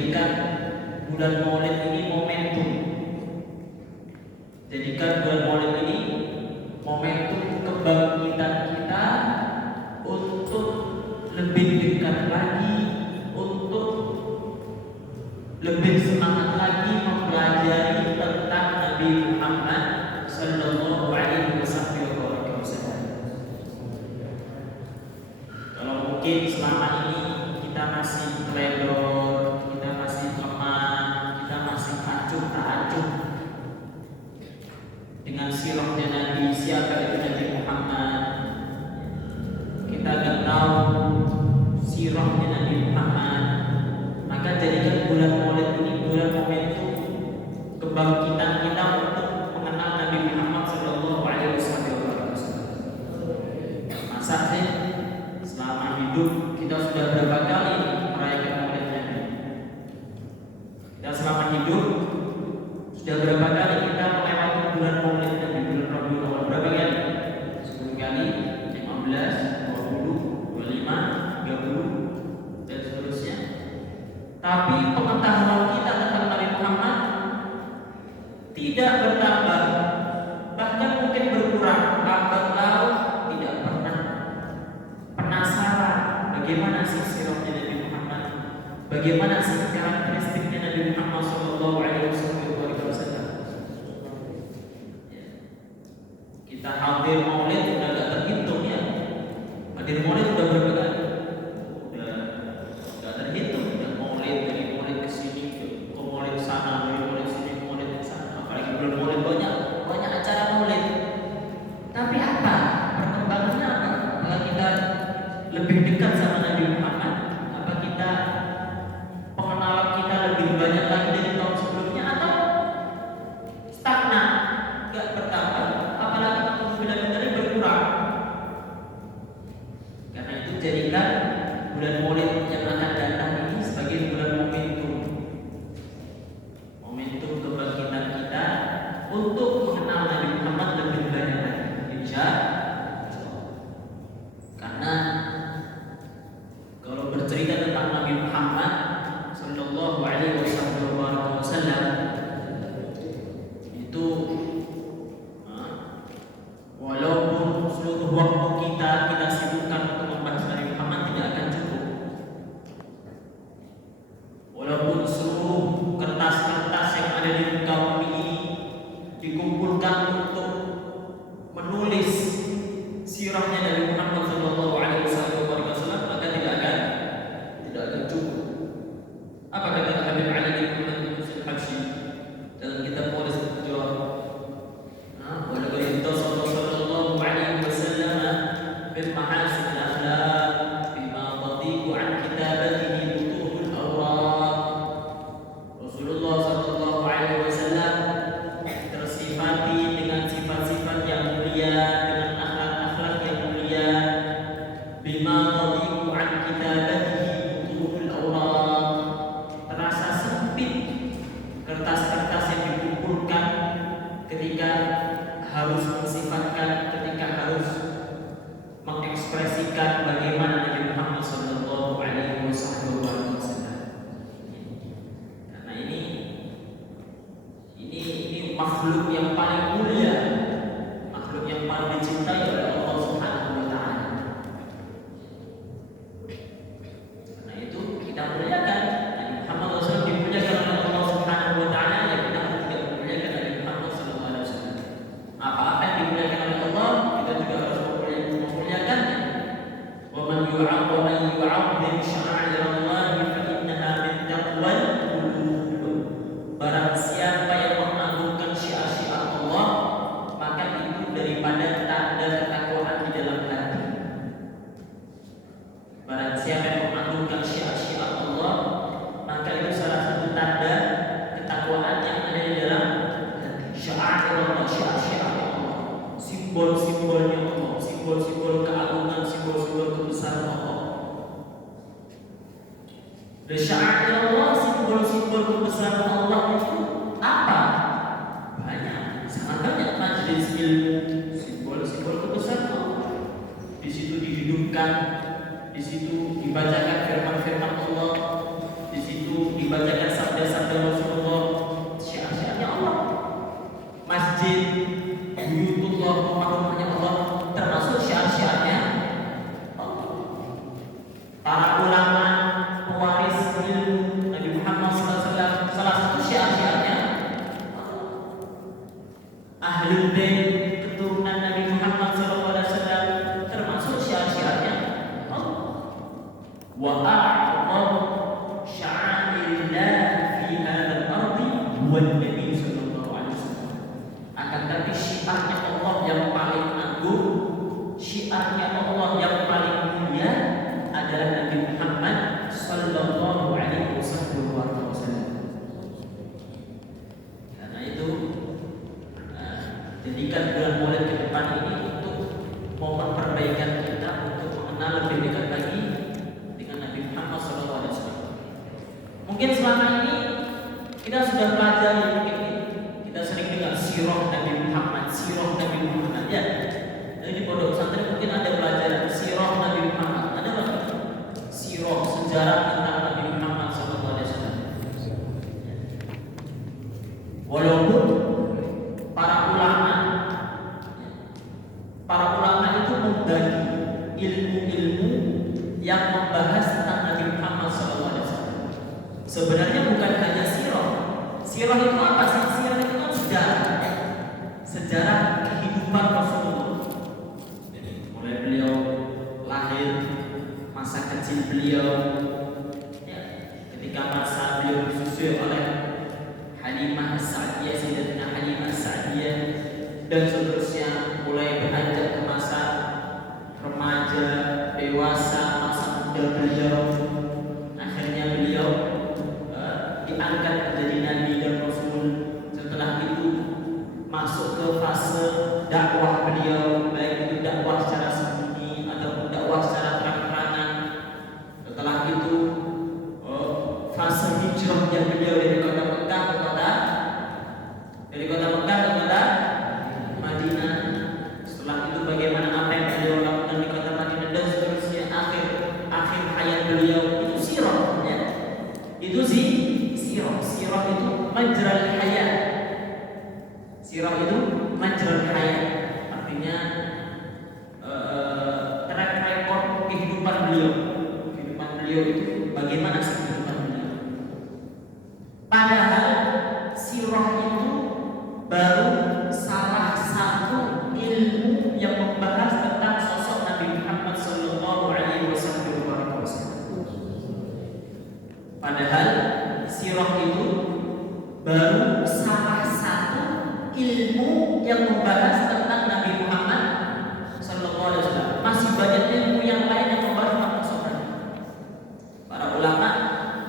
jadikan bulan Maulid ini momentum. Jadikan bulan Maulid ini momentum kebangkitan kita untuk lebih dekat lagi, untuk lebih semangat lagi mempelajari tentang Nabi Muhammad sallallahu alaihi wasallam. Kalau mungkin selama ini kita masih teledor, kita masih lemah, kita masih acuh tak acuh dengan sirahnya Nabi, siapa itu Nabi Muhammad. Kita tidak tahu sirahnya Nabi Muhammad, maka jadikan bulan Maulid ini bulan momentum kebangkitan kita untuk mengenal Nabi Muhammad sallallahu alaihi wasallam. Masa sih selama hidup kita sudah berapa kali merayakan Maulid Nabi? Kita selama hidup sudah berapa kali kita melewati bulan Maulid Nabi, bulan Rabiul Awal? Berapa kali? 10 kali, 15, 20, 25, 30 dan seterusnya. Tapi pengetahuan kita tentang Nabi Muhammad tidak bertambah, bahkan mungkin berkurang. Lambat laun tidak pernah penasaran bagaimana sih sirahnya Nabi Muhammad, bagaimana sih karakteristiknya Nabi Muhammad sallallahu alaihi wasallam. Kita hadir Maulid sudah tidak terhitung ya. Hadir Maulid sudah berapa kali? Sudah terhitung. Sudah Maulid, dari Maulid ke sini, ke Maulid sana, dari Maulid sini, Maulid ke sana. Apalagi bulan Maulid banyak acara Maulid. Tapi apa perkembangannya? Apakah kita lebih dekat sama Nabi Muhammad? Apa kita pengenalan kita lebih banyak lagi dari tahun sebelumnya, atau stagnan, nggak bertambah, apalagi benar-benar berkurang? Karena itu jadikan bulan Maulid yang akan datang ini sebagai bulan momentum kebangkitan kita untuk mengenal Nabi Muhammad lebih banyak lagi, insya Allah. Karena kalau bercerita tentang Nabi Muhammad sallallahu alaihi wasallam itu walaupun seluruh waktu kita sibukkan untuk membahas Nabi Muhammad tidak akan cukup. Walaupun seluruh kertas-kertas yang ada di muka bumi ini dikumpulkan untuk menulis sirahnya Nabi Muhammad sallallahu alaihi wasallam, maka tidak akan cukup. Apa kata Habib Ali bin Muhammad bin Habsyi dalam kitab Muwaris al-Tijarah? Walaqad intasara sallallahu alaihi wasallam bil mahasin al-akhlaq bima tadiqu an kitabatihi butuhul awraq. Rasulullah sallallahu alaihi wasallam tersifati dengan sifat-sifat yang mulia, dengan akhlak-akhlak yang mulia. Bima tadiqu an kitabatihi butuhul awraq, terasa sempit kertas-kertas yang dikumpulkan ketika harus mensifatkan, ketika harus mengekspresikan bagaimana Nabi Muhammad sallallahu alaihi wasallam. Karena ini makhluk yang paling mulia, makhluk yang paling dicintai oleh Allah Subhanahu wa taala. Karena itu kita muliakan Nabi Muhammad SAW, dimuliakan oleh Allah Subhanahu wa taala, ya kita harus juga memuliakan Nabi Muhammad sallallahu alaihi wasallam. Apa-apa yang dimuliakan oleh Allah, kita juga harus memuliakannya. Wa man yu'azzim sya'airallahi fa innaha min taqwal qulub. Barang siapa yang mengagungkan syiar-syiar Allah, maka itu daripada tanda ketakwaan di dalam hati. Barang siapa yang mengagungkan syiar-syiar Allah, maka itu salah satu tanda ketakwaan yang ada di dalam hati. Syiar-syiar Allah, simbol-simbolnya Allah, simbol-simbol keagungan, simbol-simbol kebesaran Allah. Syiar Allah, simbol-simbol kebesaran Allah itu apa? Banyak, sangat banyak. Majelis ilmu, simbol-simbol kebesaran Allah. Di situ dihidupkan, di situ dibacakan firman-firman Allah, di situ dibacakan band keturunan Nabi Muhammad SAW, termasuk syiar-syiarnya wa a'zam sya'airillah fi hadzal ardi huwa Nabi sallallahu alaihi wasallam. Akan tapi syiarnya Allah yang paling agung, syiarnya Allah yang paling mulia adalah Nabi Muhammad sallallahu alaihi wasallam. Karena itu jadikan bulan Maulid ke depan ini untuk momen perbaikan kita, untuk mengenal lebih dekat lagi dengan Nabi Muhammad SAW. Mungkin selama ini kita sudah pelajari, mungkin kita sering dengar sirah Nabi Muhammad, sirah Nabi Muhammad ya. Jadi di pondok pesantren mungkin ada pelajaran sirah Nabi Muhammad, ada nggak? Sirah, sejarah tentang Nabi Muhammad SAW. Walaupun para ulama itu membagi ilmu-ilmu yang membahas tentang Nabi Muhammad SAW. Sebenarnya bukan hanya sirah. Sirah itu apa sih? Sirah itu kan sejarah kehidupan Rasulullah. Mulai beliau lahir, masa kecil beliau, ya, ketika masa beliau disusui oleh Halimah As-Sa'diyah, Sayyidatina Halimah As-Sa'diyah, dan seterusnya, mulai beranjak ke masa remaja, dewasa, masa muda beliau. Akhirnya beliau diangkat menjadi Nabi dan Rasul. Setelah itu masuk ke fase dakwah beliau, baik itu dakwah secara sembunyi ataupun dakwah secara terang-terangan. Setelah itu fase hijrahnya beliau dari kota Mekah ke kota Madinah. Setelah itu bagaimana apa yang beliau lakukan di kota Madinah dan seterusnya, akhir hayat beliau. Itu sirah ya. Itu sih sirah itu majral hayat. Sirah itu majral hayat, artinya track record kehidupan beliau. Kehidupan beliau itu bagaimana sih kehidupan beliau? Padahal sirah itu baru salah satu ilmu yang membahas tentang sosok Nabi Muhammad sallallahu alaihi wasallam. Padahal sirah itu baru salah satu ilmu yang membahas tentang Nabi Muhammad sallallahu alaihi wasallam. Masih banyak ilmu yang lain yang membahas tentang sosok Nabi. Para ulama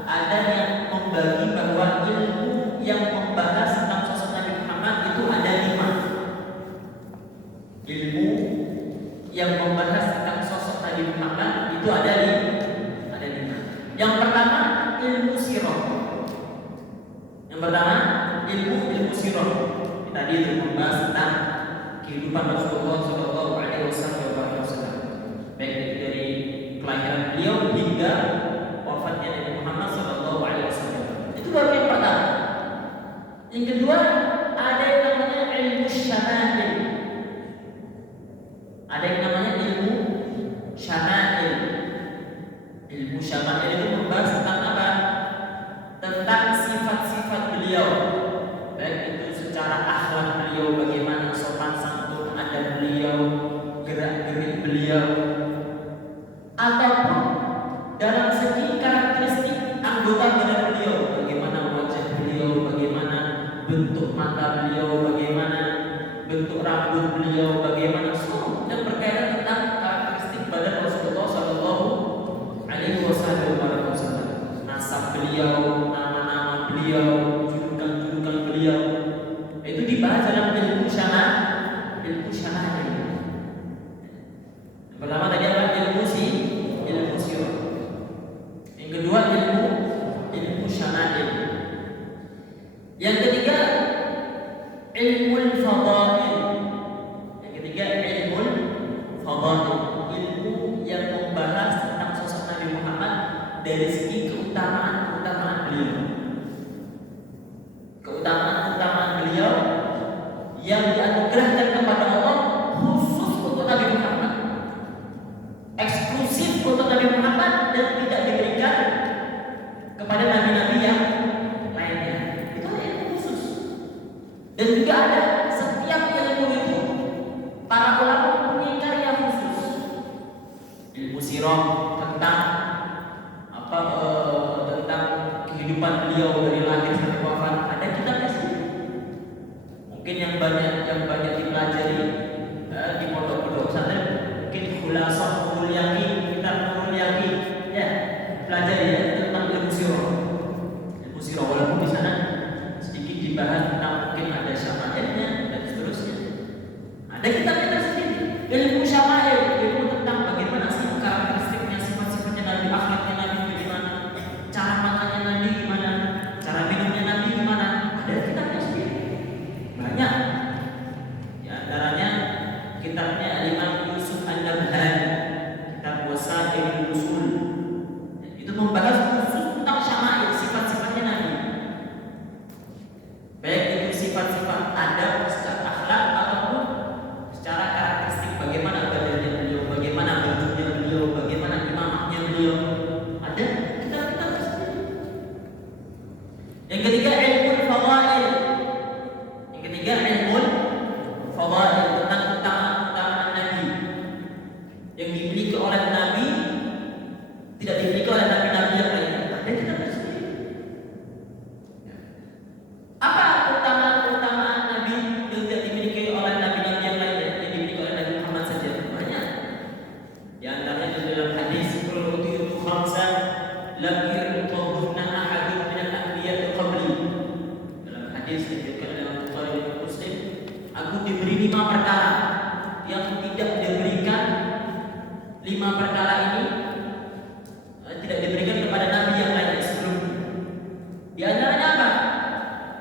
ada yang membagi bahwa ilmu yang membahas tentang sosok Nabi Muhammad itu ada 5. Ilmu yang membahas tentang sosok Nabi Muhammad itu ada 5. Yang pertama ilmu sirah. Ilmu sirah. Tadi itu membahas tentang kehidupan Rasulullah Shallallahu Alaihi Wasallam, baik dari kelahiran beliau hingga wafatnya Nabi Muhammad Shallallahu Alaihi Wasallam. Itu baru yang pertama. Yang kedua ada yang namanya ilmu syama'il. Ada yang namanya ilmu syama'il. Ilmu syama'il itu membahas tentang apa? Tentang sifat-sifat beliau, baik itu secara akhlak beliau, bagaimana sopan santun adab beliau, gerak-gerik beliau, ataupun dalam segi karakteristik anggota badan beliau, bagaimana wajah beliau, bagaimana bentuk mata beliau, bagaimana bentuk rambut beliau, bagaimana semua yang berkaitan tentang karakteristik badan Rasulullah Sallallahu Alaihi Wasallam, nasab beliau, nama-nama beliau, julukan-julukan beliau, itu dibahas dalam ilmu syama'il. Yang pertama tadi apa? Ilmu sirah. Yang kedua ilmu syama'il. Yang ketiga ilmu fadail. Ilmu yang membahas tentang sosok Nabi Muhammad dari segi keutamaan beliau. Keutamaan beliau yang dianugerahkan kepada Allah khusus untuk Nabi Muhammad, eksklusif untuk Nabi Muhammad, dan tidak diberikan kepada nabi-nabi yang lainnya. Itu ilmu khusus. Dan juga ada setiap ilmu kehidupan beliau dari lahir sampai wafat, ada kitabnya sendiri. Mungkin yang banyak dipelajari di pondok-pondok pesantren, mungkin Khulasah Nurul Yaqin, kitab Nurul Yaqin, ya pelajari ya tentang ilmu sirah. Ilmu sirah walaupun di sana sedikit dibahas tentang mungkin ada syama'ilnya dan seterusnya. Ada kitabnya tersendiri. Ilmu syama'il, ilmu tentang bagaimana sih karakteristiknya, sifat-sifatnya Nabi, akhlaknya Nabi bagaimana, cara makannya Nabi gimana, cara minumnya Nabi gimana. Ada kitabnya sendiri. Banyak. Di antaranya kitabnya Imam Yusuf An-Nabhani, kitab Wasailul Usul. Itu membahas khusus tentang syama'il, sifat-sifatnya Nabi. Baik itu sifat-sifat adab, secara akhlak ataupun secara karakteristik, bagaimana badannya beliau, bagaimana bajunya beliau, bagaimana imamahnya beliau. Ada kitab-kitab tersendiri. Yang ketiga ilmu fadail. Yang ketiga ilmu fadail, tentang keutamaan Nabi yang dimiliki oleh Nabi, tidak dimiliki oleh nabi-nabi yang lainnya. Ada kitab tersendiri. Apa keutamaan Nabi yang tidak dimiliki oleh nabi-nabi yang lainnya, yang dimiliki oleh Nabi Muhammad saja? Banyak. Di antaranya dalam hadis qul utitu khamsan lam yutahunna ahadun min al-anbiya qabli. Dalam hadis yang diriwayatkan oleh Bukhari dan Muslim, aku diberi 5 perkara yang tidak diberikan, 5 perkara ini tidak diberikan kepada nabi yang lain sebelumnya. Di antaranya apa?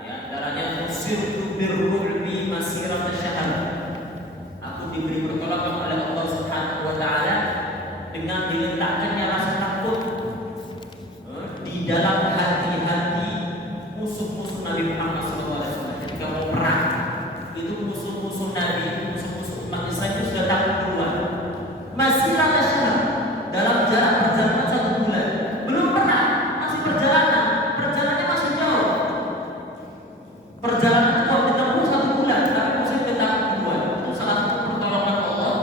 Di antaranya nusirtu birru'bi masirata syahr. Aku diberi pertolongan oleh Allah Subhanahu wa taala dengan diletakkannya rasa takut di dalam hati-hati musuh-musuh Nabi Muhammad SAW. Ketika mau perang, itu musuh-musuh Nabi, musuh-musuh umat Islam itu sudah takut duluan. Masirata syahr, dalam jarak perjalanan 1 bulan. Belum pernah, masih perjalanannya masih jauh. Perjalanan itu ditempuh 1 bulan, tapi musuh sudah takut duluan. Itu salah satu pertolongan Allah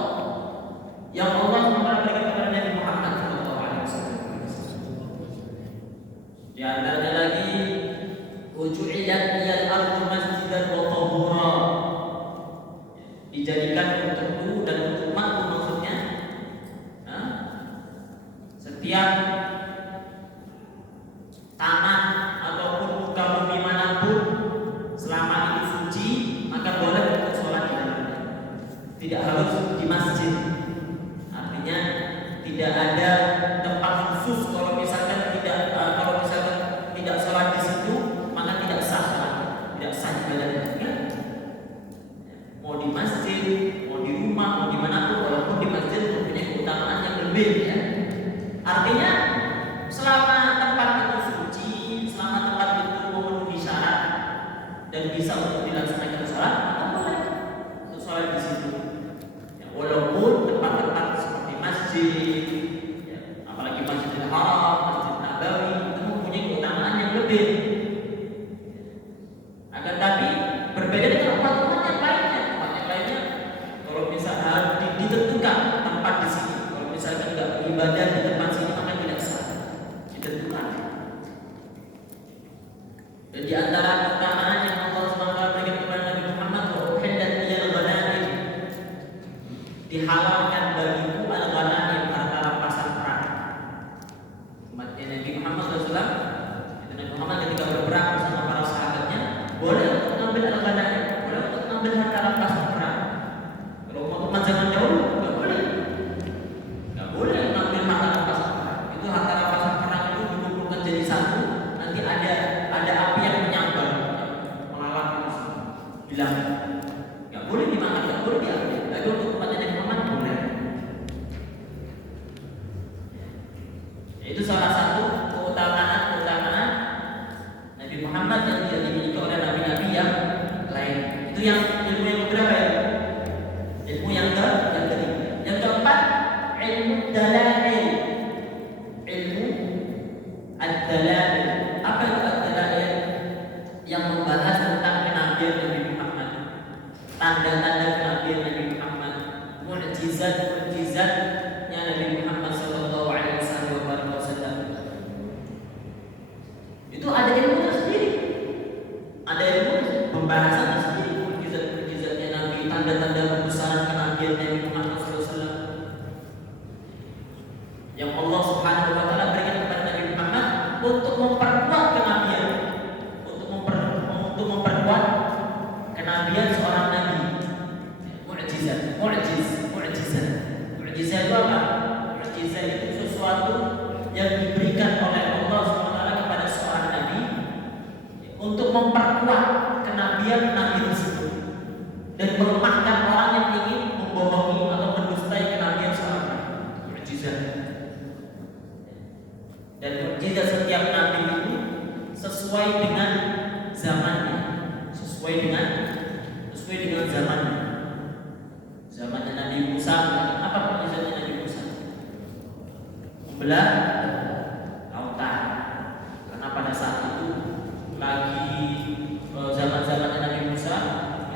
yang Allah memberikan kepada Nabi Muhammad SAW. Di antaranya lagi uju'ilat liyal ardu masjidan wa tahura. Dijadikan untukku dan untuk umatku, maksudnya setiap tanah ataupun muka bumi manapun selama itu suci, maka boleh untuk sholat di dalamnya. Tidak harus di masjid. Artinya tidak ada tempat khusus kalau misalkan tidak sholat di situ, maka tidak sah sholatnya, tidak sah ibadahnya. Mau di masjid, mau di rumah, mau dimanapun, walaupun di masjid mempunyai keutamaan yang lebih, ya. Artinya selama tempat itu suci, selama tempat itu memenuhi syarat dan bisa untuk dilaksanakan sholat, maka boleh untuk sholat di situ. Ya, walaupun tempat-tempat seperti masjid, ya, apalagi Masjidil Haram, Masjid Nabawi, itu mempunyai keutamaan yang lebih. Akan tapi berbeda dengan umat-umat yang lainnya. Umat yang lainnya, kalau misalnya ditentukan tempat di sini, kalau misalkan tidak beribadah di tempat sini, maka tidak sah. Ditentukan. Dan di antara keutamaan yang Allah SWT berikan kepada Nabi Muhammad, wa uhillat liyal ghanaim, dihalalkan bagiku al-ghanaim, harta rampasan perang. Umatnya Nabi Muhammad SAW, itu Nabi Muhammad ketika berperang bersama para sahabatnya, boleh untuk mengambil al-ghanaim, boleh untuk mengambil harta rampasan perang. Kalau umat zaman dahulu nggak boleh mengambil harta rampasan perang. Itu harta rampasan perang itu dikumpulkan jadi satu, nanti ada api yang menyambar, mengalami musuh. Bilang nggak boleh dimakan, nggak boleh diambil. Tapi untuk umatnya Nabi Muhammad boleh. Itu salah satu keutamaan Nabi Muhammad yang tidak dimiliki oleh nabi-nabi yang lain. Itu yang ilmu yang berapa ya? Ilmu yang ketiga. Yang keempat, ilmu dalail. Ilmu ad-dalail. Apa itu ad-dalail? Yang membahas tentang kenabian Nabi Muhammad, tanda-tanda kenabian Nabi Muhammad, mukjizat-mukjizatnya Nabi Muhammad SAW. Itu ada untuk memperkuat kenabian, untuk memperkuat kenabian seorang nabi. Mukjizat itu apa? Mukjizat itu sesuatu yang diberikan oleh Allah SWT kepada seorang nabi untuk memperkuat kenabian nabi tersebut dan melemahkan orang yang ingin membohongi atau mendustai kenabian seorang nabi. Mukjizat. Dan mukjizat setiap nabi itu sesuai dengan zamannya, sesuai dengan zamannya. Zamannya Nabi Musa, apa mukjizatnya Nabi Musa? Membelah lautan. Karena pada saat itu lagi zaman-zamannya Nabi Musa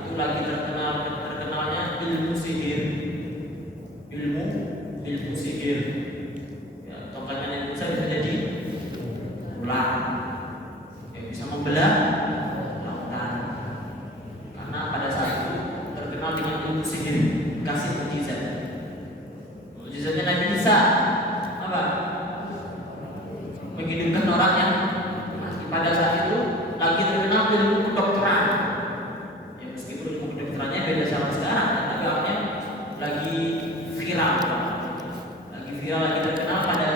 itu lagi terkenalnya ilmu sihir. Ilmu sihir. Ya, tongkatnya Nabi Musa bisa jadi ular. Ya, bisa membelah lautan. Karena pada saat itu terkenal dengan ilmu sihir. Kasih mukjizat. Mukjizatnya Nabi Isa apa? Menghidupkan orang yang mati. Pada saat itu lagi terkenal ilmu kedokteran. Ya, meskipun ilmu kedokterannya beda sama sekarang, tapi awalnya lagi viral, lagi terkenal pada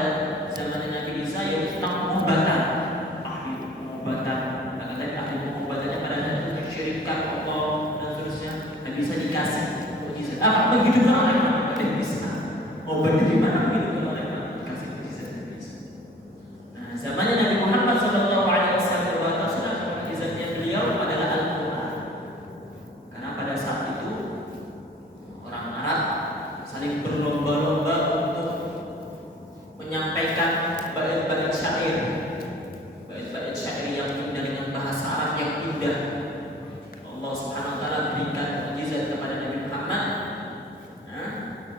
zaman Nabi Isa yaitu tentang pengobatan. Ahli pengobatannya pada saat itu mensyirikkan Allah dan seterusnya. Nabi Isa dikasih mukjizat. Apa? Menghidupkan orang yang mati. Bisa. Obat dari mana? Menghidupkan orang yang mati. Kasih mukjizat Nabi Isa. Nah, zamannya Nabi Muhammad SAW, mukjizatnya beliau adalah Al-Quran. Karena pada saat itu orang Arab saling berlomba-lomba untuk menyampaikan bait-bait syair yang indah dengan bahasa Arab yang indah. Allah Subhanahu wa taala berikan mukjizat kepada Nabi Muhammad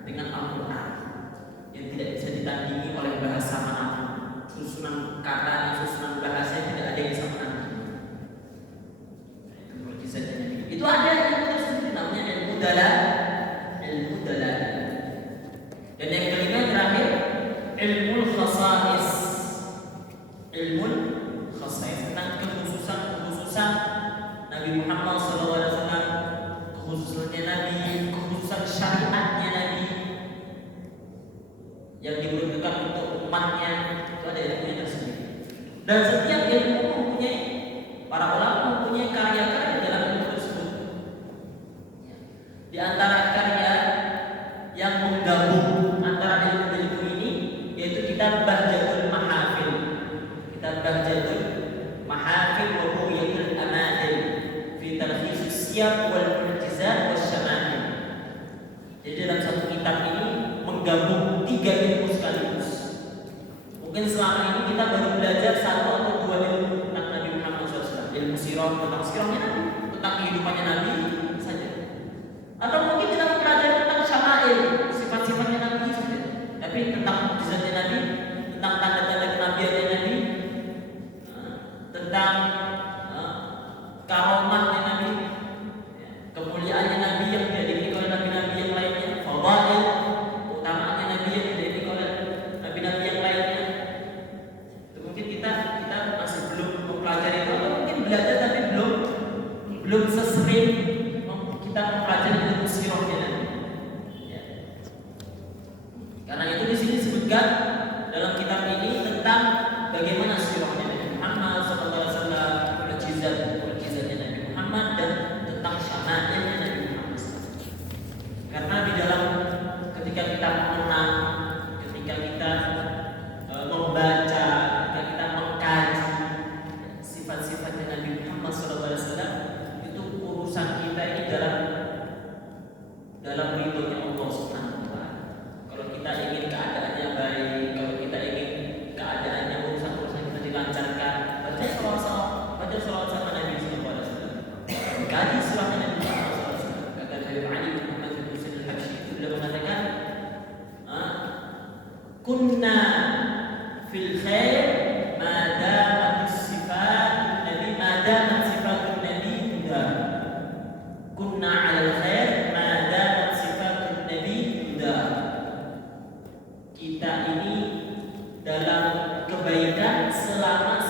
dengan Al-Quran yang tidak bisa ditandingi oleh bahasa manapun. Susunan kata dan susunan bahasa tidak ada yang bisa menandingi. Itu mukjizatnya Nabi. Itu ada yang tersendiri namanya ilmu dalal. Dan yang kelima terakhir ilmu khasais. Tentang kekhususan Nabi Muhammad SAW, kekhususannya Nabi, kekhususan syariatnya Nabi yang diperuntukkan untuk umatnya. Itu ada ilmunya tersendiri. Dan setiap ilmu mempunyai, para ulama mempunyai karya-karya dalam ilmu tersebut. Di antara karya yang menggabung antara ilmu-ilmu ini yaitu kitab Bahjatul Mahafil. Wa Ru'yatul Amadil fi Talkhis Siyaq wal Mu'jizat wasyama'il. Jadi dalam satu kitab ini menggabung 3 ilmu sekaligus. Mungkin selama ini kita baru belajar 1 atau 2 ilmu tentang Nabi Muhammad SAW. Ilmu sirah, tentang sirahnya Nabi, tentang kehidupannya Nabi saja. Atau mungkin kita mempelajari tentang syama'il, sifat-sifatnya Nabi saja. Tapi tentang mukjizatnya Nabi, tentang tanda-tanda kenabiannya Nabi, tentang karomahnya Nabi, kemuliaannya Nabi yang tidak dimiliki oleh nabi-nabi yang lainnya, fadail, utamaannya Nabi yang tidak dimiliki oleh nabi-nabi yang lainnya. Itu mungkin kita masih belum mempelajari itu, atau mungkin belajar tapi belum sesering kita mempelajari ilmu sirahnya Nabi. Ya. Karena itu di sini disebutkan dalam kitab ini tentang bagaimana sirahnya Nabi Muhammad SAW, mukjizatnya Nabi Muhammad, dan tentang syama'ilnya Nabi Muhammad SAW. Karena di dalam ketika kita mengenal, ketika kita membaca, ketika kita mengkaji sifat-sifatnya Nabi Muhammad SAW, itu urusan kita ini dalam ridhonya Allah Subhanahu wa taala. Kalau kita ingin keadaannya baik, kalau kita ingin keadaannya urusan-urusan kita dilancarkan, baca salawat sama Nabi sallallahu alaihi wasallam. Kaji sirahnya Nabi sallallahu alaihi wasallam. Kata Habib Ali bin Muhammad bin Husain al-Habsyi itu beliau mengatakan, kunna fil khair ma damat sifatun nabi huda. Kunna 'alal khair ma damat sifatun nabi huda. Kita ini dalam kebaikan selama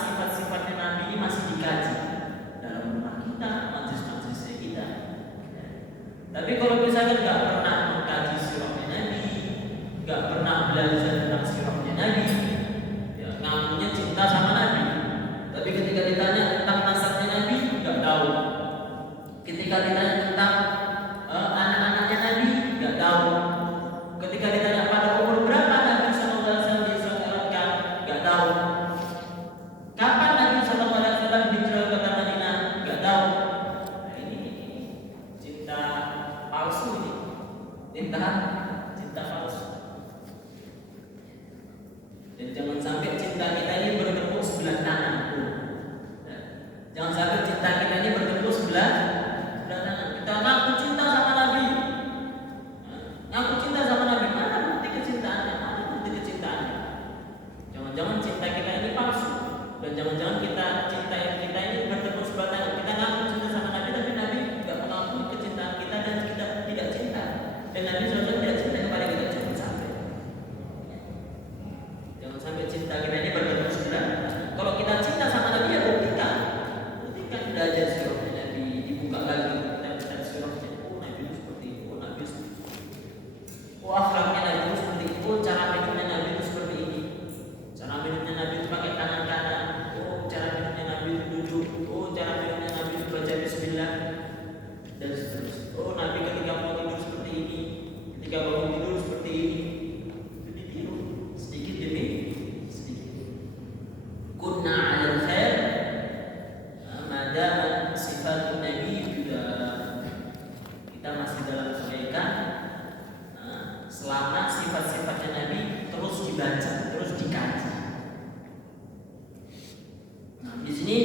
Nah, di sini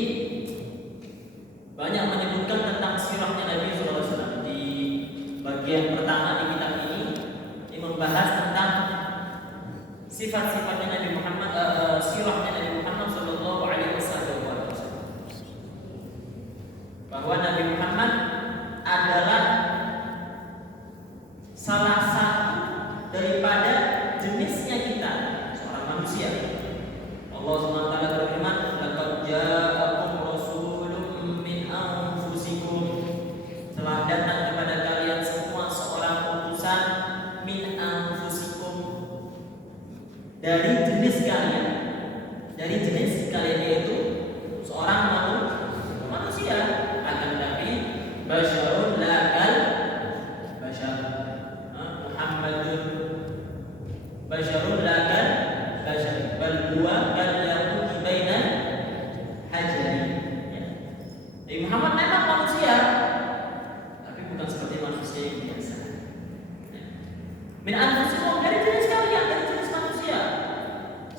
banyak menyebutkan tentang sirahnya Nabi SAW. Di bagian pertama di kitab ini membahas tentang sifat-sifatnya Nabi Muhammad, sirahnya Nabi Muhammad Sallallahu Alaihi Wasallam. Bahwa Nabi Muhammad adalah salah satu daripada jenisnya kita, seorang manusia. Allah SWT berfirman, "Laqad ja'akum rasulun min anfusikum." Telah datang kepada kalian semua seorang utusan min anfusikum, dari jenis kalian. Dari jenis kalian yaitu seorang manusia. Akan tetapi basyarun la kal basyar. Muhammadun basyarun la kal basyar, bal huwa kal yaqut baina hajari. Nabi Muhammad memang manusia, tapi bukan seperti manusia yang biasa. Min anfusikum, dari jenis kalian, dari jenis manusia.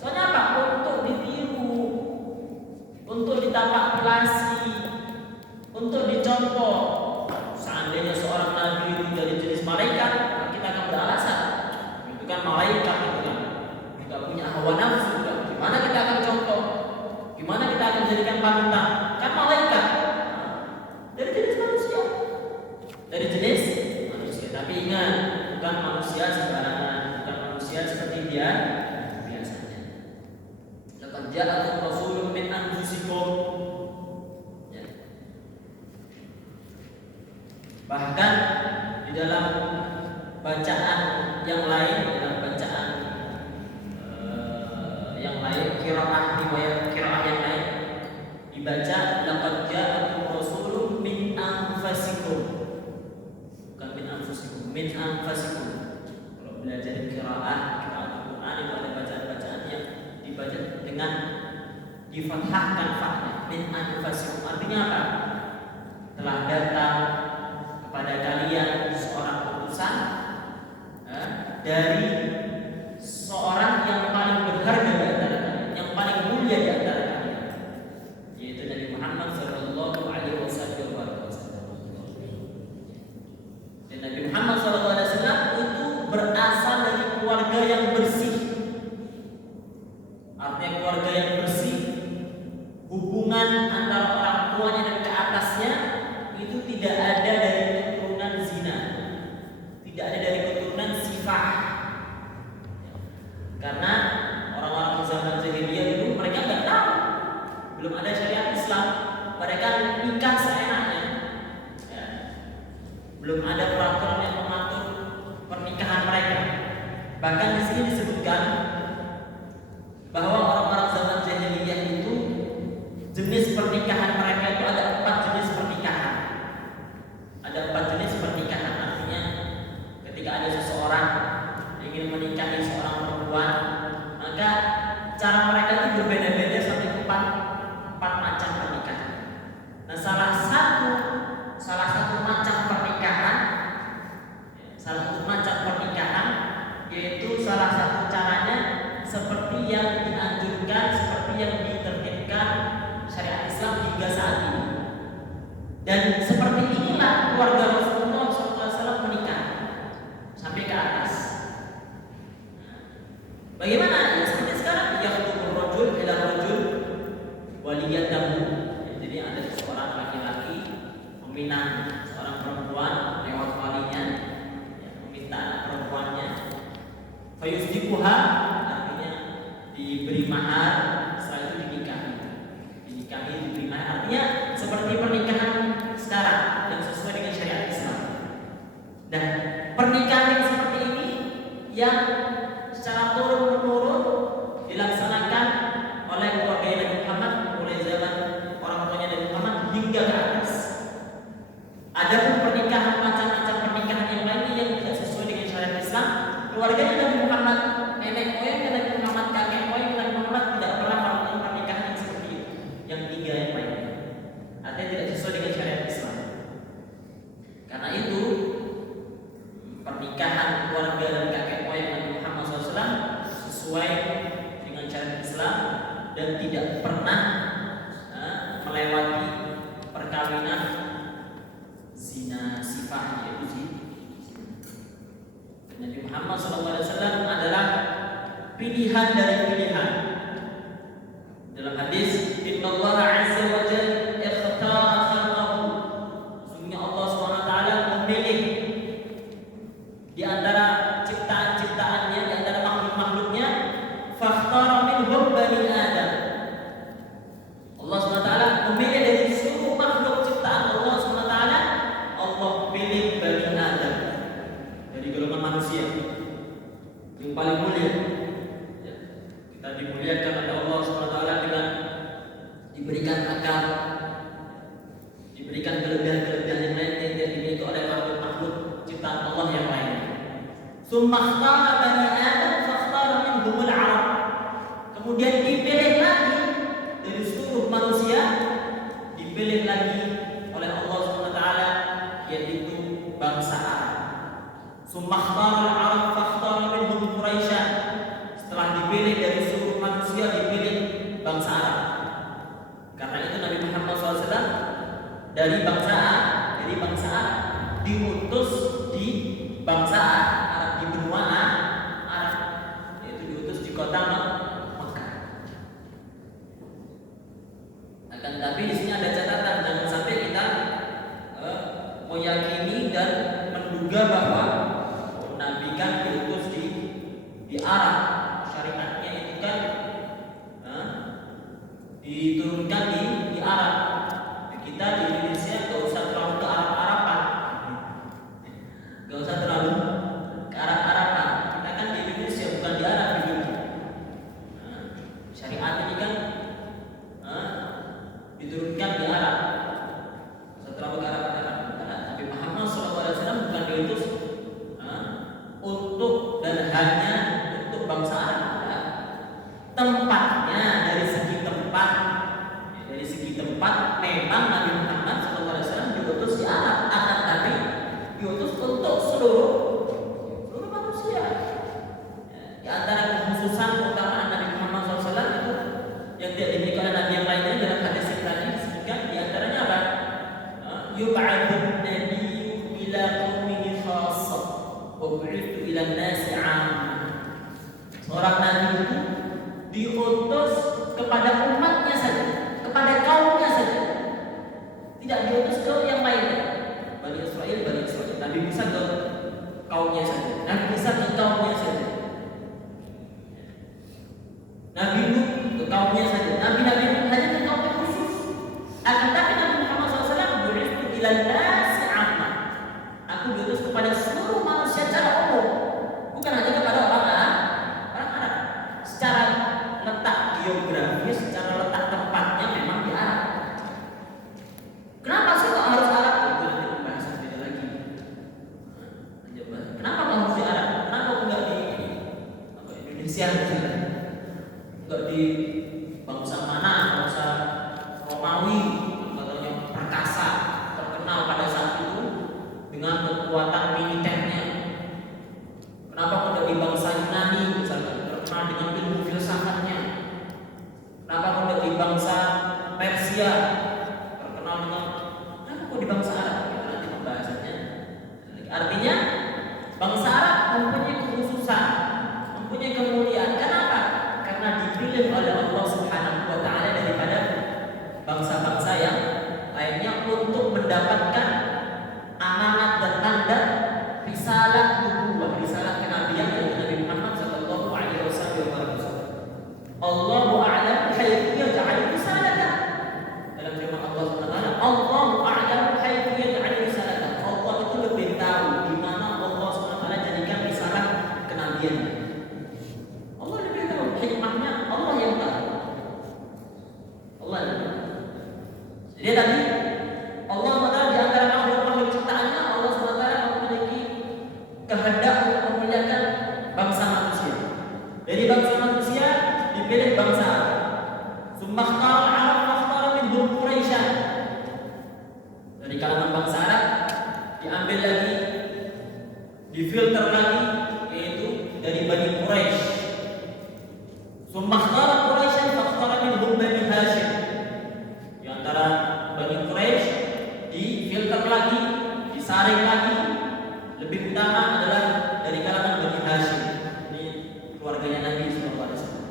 Soalnya apa? Untuk ditiru, untuk ditaklasi, untuk dicontoh. Seandainya seorang nabi itu dari jenis malaikat, kita akan beralasan itu kan malaikat, itu kan kita punya hawa nafsu. Gimana kita akan contoh? Gimana kita akan jadikan panutan? Kan malaikat dari jenis manusia, dari jenis manusia. Tapi ingat, bukan manusia sembarangan, bukan manusia seperti dia biasanya. Laqad ja'akum rasulun min anfusikum. Bahkan di dalam bacaan yang lain, dalam bacaan yang lain, riwayat qiraah yang lain dibaca laqad ja'akum rasulun min anfusikum, bukan min anfusikum, min anfusikum. Kalau belajar qiraah Al-Qur'an itu ada bacaan-bacaan yang dibaca dengan difathahkan fa-nya, min anfusikum. Artinya apa? Telah datang kepada kalian seorang utusan dari seorang yang paling berharga di antara kalian, yang paling mulia di antara kalian, yaitu Nabi Muhammad Sallallahu Alaihi Wasallam. Dan Nabi Muhammad Sallallahu Alaihi Wasallam itu berasal dari keluarga yang bersih. Artinya keluarga yang bersih, hubungan antara orang tuanya dan ke atasnya itu tidak ada dari keturunan zina, tidak ada dari keturunan sifah. Karena orang-orang zaman jahiliyah itu mereka nggak tahu, belum ada syariat Islam, mereka nikah seenaknya, ya. Belum ada peraturan yang mengatur pernikahan mereka. Bahkan di sini disebutkan bahwa orang-orang zaman jahiliyah itu jenis pernikahan mereka itu ada 4 jenis pernikahan. Ada 4 jenis pernikahan. Artinya ketika ada seseorang ingin menikahi seorang perempuan, maka cara mereka itu berbeda-beda sampai 4 macam pernikahan. Nah, salah satu macam pernikahan yaitu salah satu caranya seperti yang dianjurkan, seperti yang ditertibkan syariat Islam hingga saat ini. Dan seperti inilah keluarga Rasulullah SAW menikah sampai ke atas. Bagaimana? Ya seperti sekarang, yakhtubur rajul ila rajul waliyatahu. Jadi ada seorang laki-laki meminang seorang perempuan lewat walinya, meminta anak perempuannya. Fayusdiquha, artinya diberi mahar, setelah itu dinikahi, diberi mahar. Artinya seperti pernikahan sekarang yang sesuai dengan syariat Islam. Dan pernikahan yang seperti ini yang secara turun-menurun dilaksanakan oleh keluarga Nabi Muhammad mulai zaman orang tuanya Nabi Muhammad hingga ke atas. Adapun pernikahan macam-macam pernikahan yang lainnya yang tidak sesuai dengan syariat Islam, keluarganya Nabi Muhammad, nenek moyang Nabi Muhammad, kakek moyang Nabi Muhammad tidak pernah pilihan dari pilihan. Dalam hadis, Innallaha 'azza wa jalla ikhtara khalqahu. Sesungguhnya Allah SWT memilih di antara ciptaan-ciptaannya, di antara makhluk-makhluknya, fakhtara minhum bani Adam. Allah SWT memilih dari seluruh makhluk ciptaan Allah SWT, Allah pilih bani Adam dari golongan manusia yang paling mulia. Kita dimuliakan oleh Allah SWT dengan diberikan akal, diberikan kelebihan-kelebihan yang lain yang tidak dimiliki oleh makhluk-makhluk ciptaan Allah yang lain. Tsumma ikhtara bani Adam fakhtara minhumul 'arab. Kemudian dipilih lagi dari seluruh manusia, dipilih lagi oleh Allah SWT, yaitu bangsa Arab. Tsumma ikhtara al-'arab fakhtara minhum Quraisy. Setelah dipilih dari seluruh manusia, dipilih bangsa Arab. Karena itu Nabi Muhammad SAW dari bangsa Arab diutus di bangsa Arab, di benua Arab, yaitu diutus di kota Mekah. Akan tapi di sini ada catatan, jangan sampai kita meyakini dan menduga bahwa Nabi kan diutus di Arab, syariatnya itu kan diturunkan di Arab. Kita di Indonesia gak usah terlalu ke Arab-Araban, gak usah terlalu ke Arab-Araban. Kita kan di Indonesia, bukan di Arab juga. Syariat ini kan diturunkan di Arab, gak usah terlalu ke Arab-Araban. Nabi Muhammad SAW bukan diutus untuk dan hanya untuk bangsa Arab. Tempatnya dari segi tempat memang Nabi Muhammad SAW diutus di Arab, akan tapi diutus untuk seluruh manusia. Di antara kekhususan keutamaan Nabi Muhammad SAW itu yang tidak dimiliki oleh Nabi yang lainnya dalam hadis yang tadi disebutkan, di antaranya apa? Yub'atsun nabiyyu ila qaumihi khassah wa bu'itsu ila nasi 'ammah. Seorang nabi itu diutus kepada umatnya saja, kepada kaumnya saja, tidak diutus ke yang lainnya. Bani Israel, Nabi Musa ke kaumnya saja, Nabi Musa ke kaumnya saja, Nabi Nuh ke kaumnya saja, Nabi hanya ke kaumnya khusus. Akan tapi Nabi Muhammad SAW bu'itsu ila nasi 'ammah. Aku diutus kepada seluruh manusia secara umum, bukan hanya kepada orang Arab. Secara letak geografis, secara letak tempatnya memang di Arab. Kenapa sih kok harus Arab? Itu nanti pembahasan beda lagi. Kenapa kok harus di Arab? Kenapa enggak di Indonesia misalnya? Enggak di bangsa mana? Bangsa Romawi, katanya perkasa, terkenal pada saat itu dengan kekuatan militernya. Kenapa kok enggak di bangsa Yunani misalnya, terkenal dengan ilmu filsafatnya? Kenapa kok di bangsa Persia, terkenal dengan? Kenapa kok di bangsa Arab? Itu nanti pembahasannya. Artinya bangsa Arab mempunyai kekhususan, mempunyai kemuliaan. Kenapa? Karena dipilih oleh Allah Subhanahu wa Ta'ala daripada bangsa-bangsa yang lainnya untuk mendapatkan amanat dan mandat risalah nubuwah, risalah kenabian dari Nabi Muhammad sallallahu alaihi wasallam. Allahu a'lam haitsu yaj'al risalatan. Dalam firman Allah Subhanahu, Allahu a'lam haitsu yaj'al risalatan. Allah itu lebih tahu di mana Allah Subhanahu jadikan risalah kenabian. Allah lebih tahu hikmahnya, Allah yang tahu. Allah yang tahu. Jadi tadi Allah SWT di antara makhluk-makhluk ciptaannya, Allah SWT memiliki kehendak untuk memuliakan bangsa manusia. Dari bangsa manusia dipilih bangsa Arab. Tsumma ikhtara al-'arab fakhtara minhum Quraisy. Dari kalangan bangsa Arab diambil lagi, difilter lagi, yaitu dari Bani Quraisy. Tsumma ikhtara Quraisy fakhtara minhum Bani Hashim. Di antara Bani Quraisy difilter lagi, disaring lagi, lebih utama adalah dari kalangan Bani Hashim. Ini keluarganya Nabi SAW.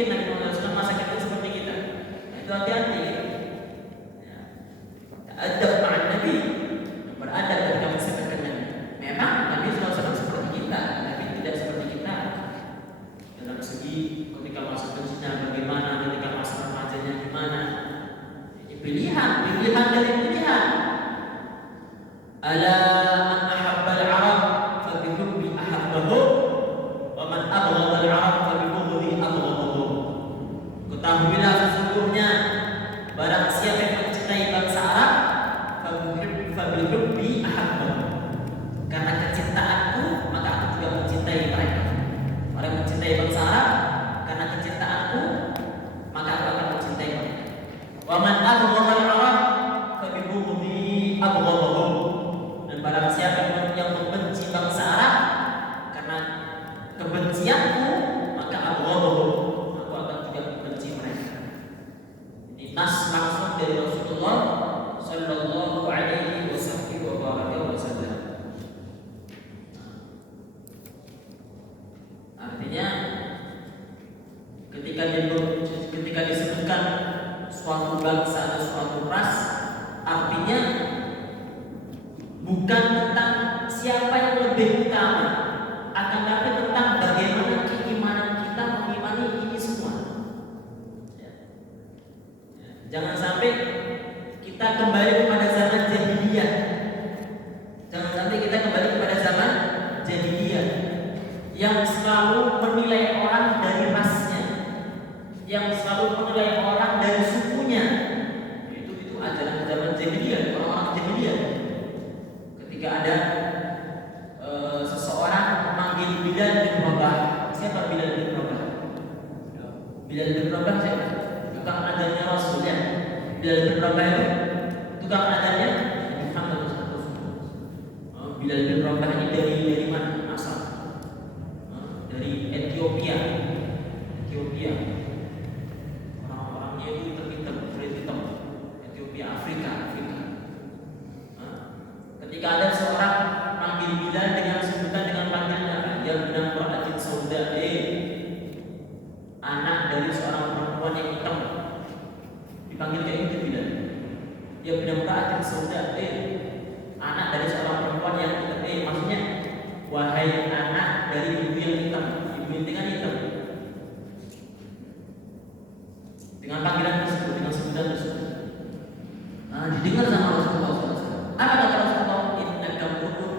mungkin Nabi Muhammad SAW masa kecil seperti kita. Nah, itu hati-hati. Ya. Adab ma'an Nabi, beradab ketika mensifatkan Nabi. Memang Nabi SAW seperti kita, tapi tidak seperti kita. Dalam segi ketika masa kecilnya bagaimana, ketika masa remajanya gimana. Ini pilihan dari pilihan. Ala man ahabbal Arab fa bi hubbi ahabbahu wa man abghadal Arab fa bi bughdi abghadahu. Ketahuilah sesungguhnya barang siapa yang mencintai bangsa Arab fa bi hubbi ahabbahu. Karena kecintaanku maka aku juga mencintai mereka. Orang yang mencintai bangsa Arab karena kecintaanku maka aku akan mencintai mereka. Wa man abghadal Arab fa bi bughdi abghadahu. Barang siapa yang membenci bangsa Arab karena kebencianku maka abghadahu, aku akan juga membenci mereka. Ini nas langsung dari Rasulullah sallallahu alaihi wasallam. Artinya ketika disebutkan suatu bangsa atau suatu ras, artinya bukan tentang siapa yang lebih utama, akan tapi tentang bagaimana keimanan kita mengimani ini semua. Jangan sampai kita kembali kepada zaman jahiliyah. Jangan sampai kita kembali kepada zaman jahiliyah yang selalu menilai orang dari rasnya, yang selalu menilai orang dari sukunya. Itu ajaran zaman jahiliyah, orang-orang jahiliyah. Ketika ada seseorang memanggil Bilal bin Rabah. Siapa Bilal bin Rabah? Bilal bin Rabah siapa? Tukang adanya Rasul ya. Bilal bin Rabah itu tukang adanya Muhammad Rasulullah. Bilal bin Rabah ini dari mana asal? Dari Ethiopia. Orang-orangnya itu hitam-hitam, kulit hitam. Ethiopia, Afrika. Ketika ada seorang manggil Bilal dengan sebutan dengan panggilan apa? Dia bilang Ra'atin Sauda, anak dari seorang perempuan yang hitam. Dipanggil kayak gitu Bilal. Dia bilang Ra'atin Sauda, anak dari seorang perempuan yang hitam. Maksudnya wahai anak dari ibu yang hitam, ibu yang dengan hitam. Dengan panggilan tersebut, dengan sebutan tersebut. Nah, didengar sama Rasulullah SAW. Apa kata Rasulullah? Innaka murun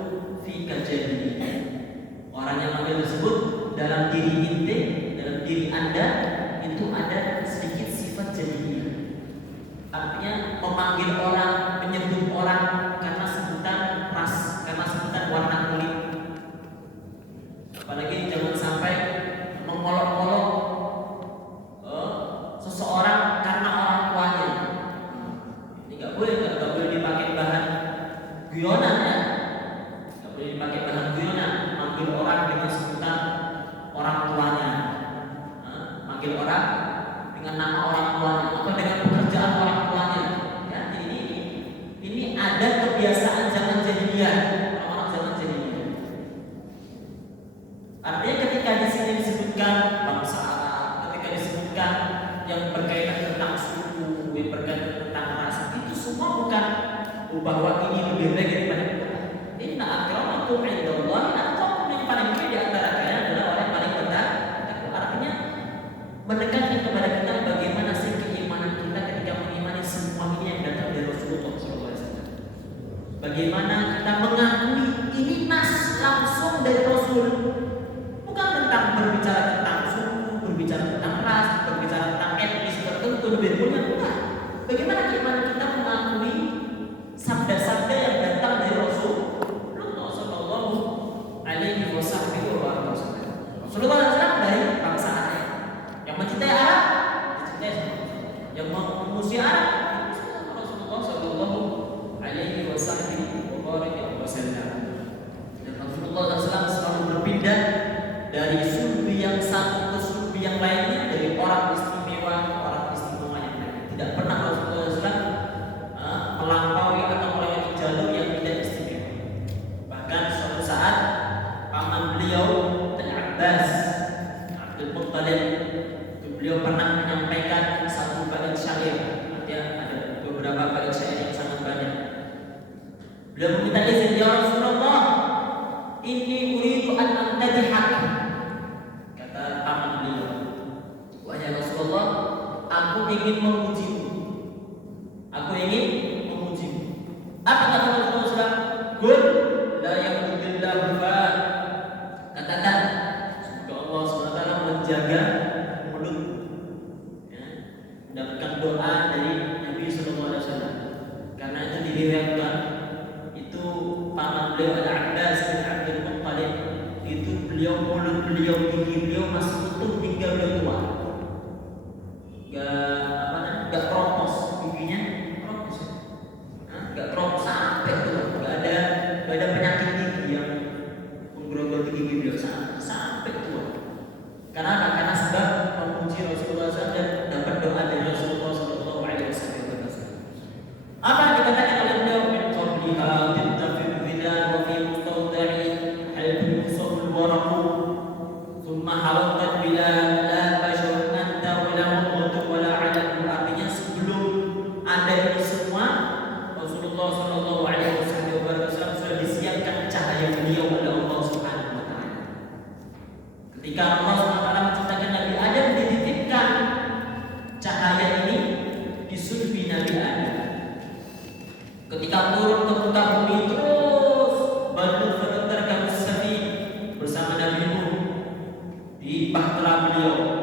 fika jahiliyah. Orang yang manggil tersebut dalam diri ente, dalam diri anda itu ada sedikit sifat jahiliyah. Artinya memanggil orang, menyebut orang karena sebutan ras, karena sebutan warna kulit. Apalagi jangan sampai mengolok-olok seseorang karena orang tuanya. Ini nggak boleh dipakai bahan guyonan ya, nggak boleh dipakai bahan guyonan. Manggil orang dengan sebutan orang tuanya, manggil orang dengan nama orang tuanya atau dengan pekerjaan orang tuanya. Ya, ini ada kebiasaan zaman jahiliyah, orang-orang zaman jahiliyah. Artinya ketika di sini disebutkan bangsa Arab, ketika disebutkan yang berkaitan tentang suku, yang berkaitan tentang ras, itu semua bukan bahwa ini lebih baik daripada kita. Inna akramakum indallahi atqakum, yang paling baik di antara kalian adalah orang yang paling bertakwa. Artinya mendekatkan kepada kita bagaimana sih keimanan kita ketika mengimani semua ini yang datang dari Rasulullah SAW. Bagaimana kita mengakui ini nas langsung dari Rasul, bukan tentang berbicara tentang suku, berbicara tentang ras, berbicara tentang etnis tertentu lebih punya, bukan. Bagaimana keimanan kita mengakui sabda-sabda yang datang dari Rasulullah Sallallahu Alaihi Wasallam. Rasulullah SAW dari bangsa Arab, yang mencintai Arab dicintai sama Rasulullah, yang memusuhi Arab dimusuhi sama Rasulullah Sallallahu Alaihi Wasallam. Dan Rasulullah SAW selalu berpindah dari sulbi yang satu ke sulbi yang lainnya, dari orang istimewa ke orang istimewa yang lain. Tidak pernah Rasulullah SAW melampaui atau melewati jalur yang tidak istimewa. Bahkan suatu saat paman beliau Al-Abbas Abdul Muttalib itu beliau pernah menyampaikan satu bait syair. Artinya ada beberapa bait syair yang sangat banyak. Beliau meminta izin, ya Rasulullah, inni uridu an amtadihak. Kata paman beliau, wahai Rasulullah, aku ingin memujimu. Aku ingin memujimu. Apa kata Rasulullah SAW? Qul la yaqulillahu fa. Katakan, semoga Allah SWT menjaga mulut, ya, mendapatkan doa dari Nabi SAW. Karena itu diriwayatkan, itu paman beliau ada Abbas bin Abdul Muttalib, itu beliau mulut beliau, gigi beliau masih utuh hingga beliau tua. Gak keropos giginya, keropos ya? Gak keropos sampai tua. Gak ada penyakit gigi yang menggerogoti gigi beliau sampai tua. Karena apa? Karena sebab memuji Rasulullah SAW dan dapat doa dari Rasulullah SAW. Apa yang dikatakan oleh beliau? Min qabliha tinta fil zidan wa fi mustawda'i haythu yusawul waraqu thumma halaqat bila la bashar anta wa la mudghatu wa la 'alaqu. Artinya sebelum ada ini semua, Rasulullah SAW sudah disiapkan cahaya beliau oleh Allah Subhanahu wa taala. Ketika Allah SWT menciptakan Nabi Adam, dititipkan cahaya ini di sulbi Nabi Adam. Ketika turun ke muka bumi, terus Banu Fatar Kamusafi bersama Nabi Nuh di bahtera beliau.